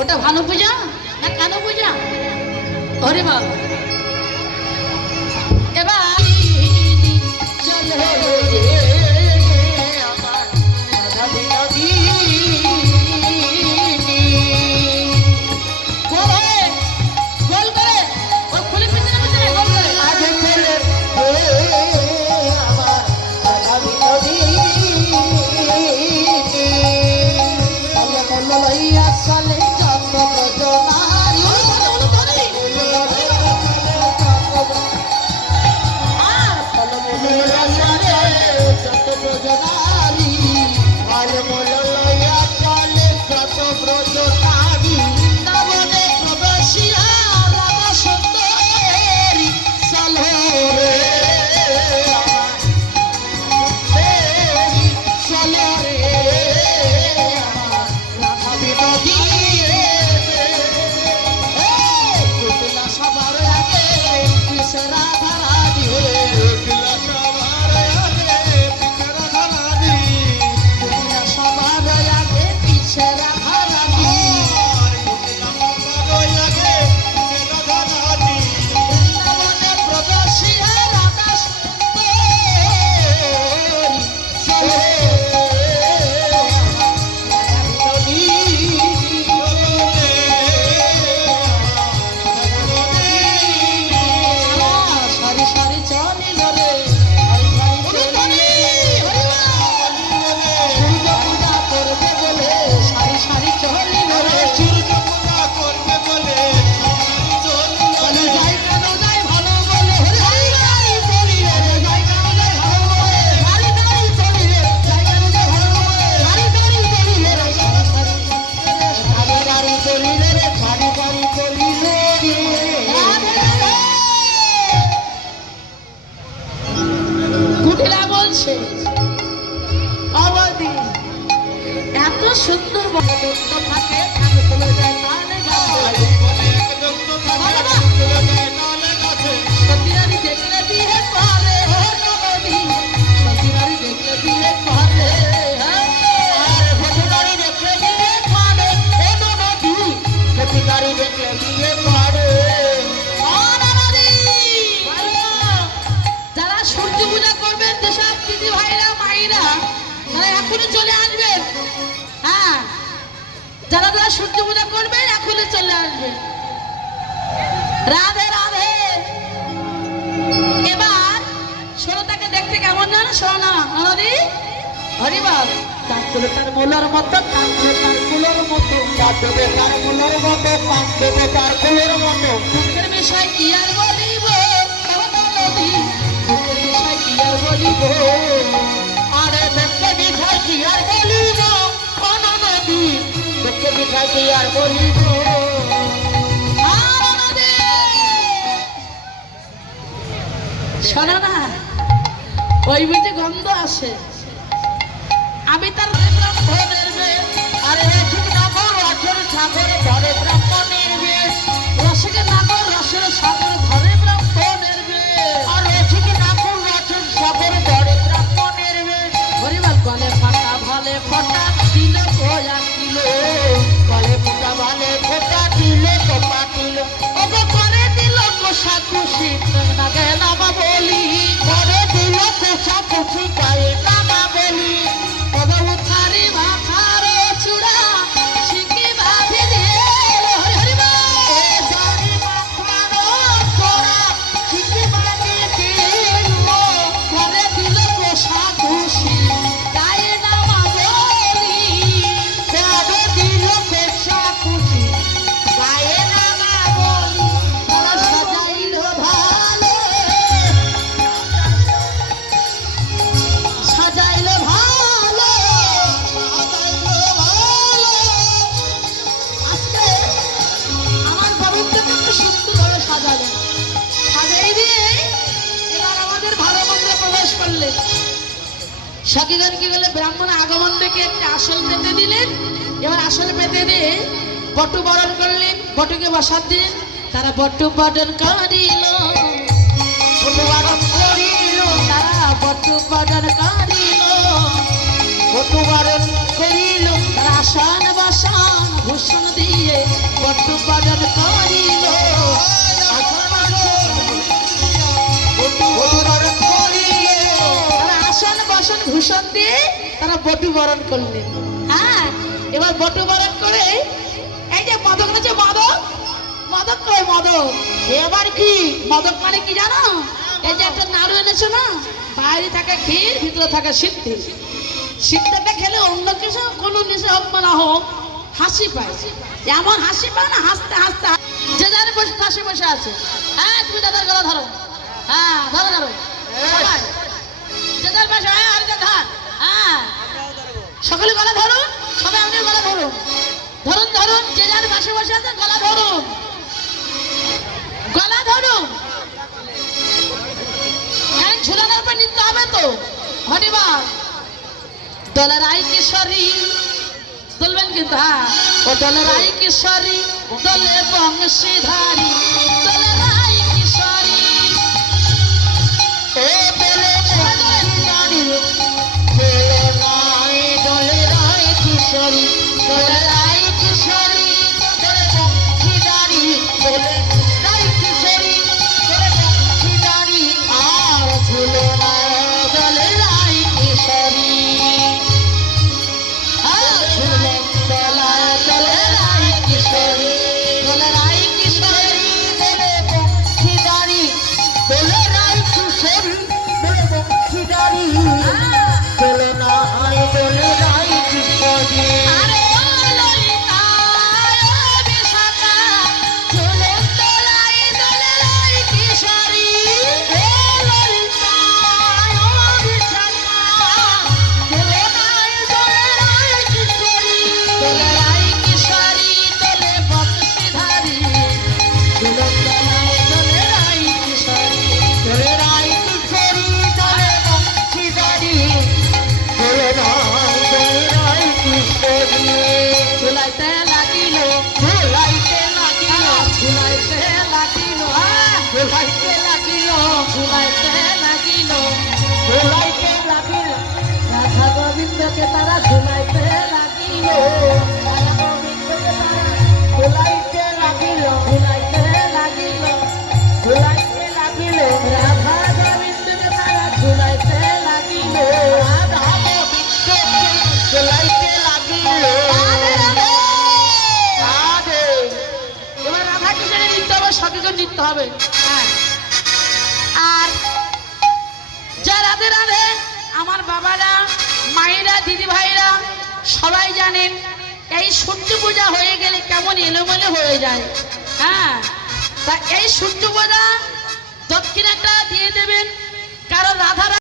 ওটা ভানু পূজা না কানু পূজা? ওরে বাবা, এবার চলে আমার রাধা বিনোদিনী। গোল করে ওর খুলে পিছনে পিছনে গোল করে আজ চলে আমার রাধা বিনোদিনী। বলো বলো লইয়া চলে যত ব্রজনারী। আর বলো বলো লইয়া চলে যত ব্রজনারী। বলো বলো লইয়া চলে যত ব্রজনারী। বৃন্দাবনে প্রবেশিয়া রাধা সুন্দরী চলো রে চলে রে আমার রাধা বিনোদিনী। কুটিলা সবার আগে কৃষ্ণ রাধা রাধি কুটিলা সবার আগে পিছে রাধা রাধি বৃন্দাবনে প্রবেশিয়া রাধা সুন্দরী চলো সারি সারি চলিল রে সূর্য পূজা করবে বলে সারি সারি চলিল রে বলে যাই কেন যাই ভালো বলে হরি হরি বলি রে যাই কেন যাই ভালো বলে হরি হরি বলি রে যাই কেন যাই ভালো বলে হরি হরি বলি রে বাড়ি বাড়ি করিলে রে বাড়ি বাড়ি করিলে রে। কুটিলা বলছে অবধি এত সুন্দর বক্তব্য থাকে ঠাকুর চলে যায় তাহলে গাছে সতীরানী দেখলে বিয়ে করে ও নবদী সতীরানী দেখলে বিয়ে করে আর ভটুরারি দেখলে বিয়ে করে এ নদী। ভটুরারি দেখলে বিয়ে করে যারা সূর্য পূজা করবেন যেসব দিদি ভাইরা মাইরা তারা এখনই চলে আসবেন। হ্যাঁ, যারা যারা সূর্য পূজা করবেন এখনই চলে আসবেন। রাধে রাধে। এবার ষোলোটাকে দেখতে কেমন জানো? শোনা নদী হরিবাল কাঁদবে তার মোলার মতো, কাঁদবে তার কুলোর মতো, কাঁদবে তার কুলোর মতো, কাঁদবে তার কুলোর মতো। দুঃখের বিষয় কি আর বলিব নদী, দুঃখের বিষয় কি আর বলিব। আরে দেখতে বিঠাই কি আর বলিব কোন নদী, দেখতে বিঠাই কি আর বলিব। শোনো না, ওই বুঝে গন্ধ আসে। আমি তার ব্রাহ্মণের মেয়ে, আরে ঠিক নগর অচর সাগর ধরে ব্রাহ্মণের বেশ। রসিকের নাগর রসের সাগর ধরে ব্রাহ্মণের মেয়ে। আর ঠিক নগর অচর সাগর ধরে ব্রাহ্মণের বেশ। হরিবাল গলে ফাটা ভালে ফটা দিল গোয়া কিল গলে ফুটা ভালে ফোটা দিল তো পাটিল। ওগো করে দিল কোষা খুশি না গেল আমা বলি করে দিল কোষা খুশি গায়ে নামা বলি। ওগো উঠারি মাথার চূড়া শিখি বাঁধি দিয়ে হরি হরিবাল এ জারি মাথার তোরা ঠিকই বানিয়ে দিল। করে দিল কোষা খুশি গায়ে নামা বলি করে দিল কোষা খুশি গায়ে নামা বলি। তারা সাজাইল ভালো সাজাইল ভালো আজকে আমার বাবুকে কত সুন্দরভাবে সাজালেন। সাজাই দিয়ে এবার আমাদের ভালো মন্দিরে প্রবেশ করলেন। সখীগণ কি বলে ব্রাহ্মণ আগমন থেকে একটা আসল পেতে দিলেন। এবার আসল পেতে দিয়ে বটু বরণ করলেন, বটুকে বসার দিলেন। তারা বটু বরণ করিল, বটু বরণ করিল, তারা বটু বরণ করিল, বটু বরণ করিল। তারা আসন বসন ভূষণ দিয়ে বটু বরণ করিল তারা আসন বসন ভূষণ দিয়ে তারা বটু বরণ করলেন। হ্যাঁ, এবার বটু বরণ করে এই যে মদক রয়েছে, মদক মদক কই মদক, এবার কি মদক মানে কি জানো? এই যে একটা নাড়ু এনেছো না, বাইরে থাকে ক্ষীর, ভিতরে থাকে সিদ্ধি। সিদ্ধটা খেলে অন্য কিছু কোনো নেশা হোক না হোক হাসি পায়, এমন হাসি পায় না, হাসতে হাসতে যে যার পাশে বসে আছে। হ্যাঁ, তুমি দাদার গলা ধরো, হ্যাঁ ধরো ধরো সবাই, যে যার পাশে, হ্যাঁ আর ধার, হ্যাঁ সকলে গলা ধরুন, সবাই আপনি গলা ধরুন, ধরুন ধরুন, যে যার পাশে বসে আছে গলা ধরুন, গলা ধরুন। হ্যাঁ, ঝুলানোর পর নিতে হবে তো হরিবার দলের আই কিশোরী তুলবেন কিন্তু, হ্যাঁ ও দলের আই কিশোরী দলে বংশীধারী, দলের আই কিশোরী ও দলে বংশীধারী, দলে নাই দলে রাই কিশোরী, দলে রাই কিশোরী, দলে বংশীধারী, দলে রাই কিশোরী, দলে বংশীধারী, আর ঝুলে না দলে রাই কিশোরী। ঝুলে দোলায় দলে রাই কিশোরী, দলে রাই কিশোরী, দলে বংশীধারী, দলে রাই কিশোরী, দলে বংশীধারী, দলে নাই দলে রাই কিশোরী। আরে ও ললিতা ও বিশাখা ঝুলন দোলায় দলের আই কিশোরী, ও ললিতা ও বিশাখা, দলে নাই দলে রাই কিশোরী, দলের আই কিশোরী দলে বংশীধারী, ঝুলন দোলায় দলের আই কিশোরী, দলে রাই কিশোরী, দলে বংশীধারী, দলে নাই দলে রাই কিশোরী। ঝুলাইতে লাগিল, ঝুলাইতে লাগিল, ঝুলাইতে লাগিল, ঝুলাইতে লাগিল, ঝুলাইতে লাগিল, ঝুলাইতে লাগিল, রাধা গোবিন্দকে তারা ঝুলাইতে লাগিল, রাধা গোবিন্দকে তারা ঝুলাইতে লাগিল, ঝুলাইতে লাগিল, ঝুলাইতে লাগিল, রাধা গোবিন্দকে তারা ঝুলাইতে লাগিল। রাধা গোবিন্দকে ঝুলাইতে লাগিল। রাধে রাধে। রাধে। এবার রাধা কৃষ্ণের নৃত্য হবে, সকিজন নৃত্য হবে। হ্যাঁ, আর যা রাধে রাধে আমার বাবারা, মায়েরা, দিদি ভাইরা সবাই জানেন এই সূর্য পূজা হয়ে গেলে কেমন এলোমেলো হয়ে যায়। হ্যাঁ, তা এই সূর্য পূজা দক্ষিণাটা দিয়ে দেবেন, কারণ রাধা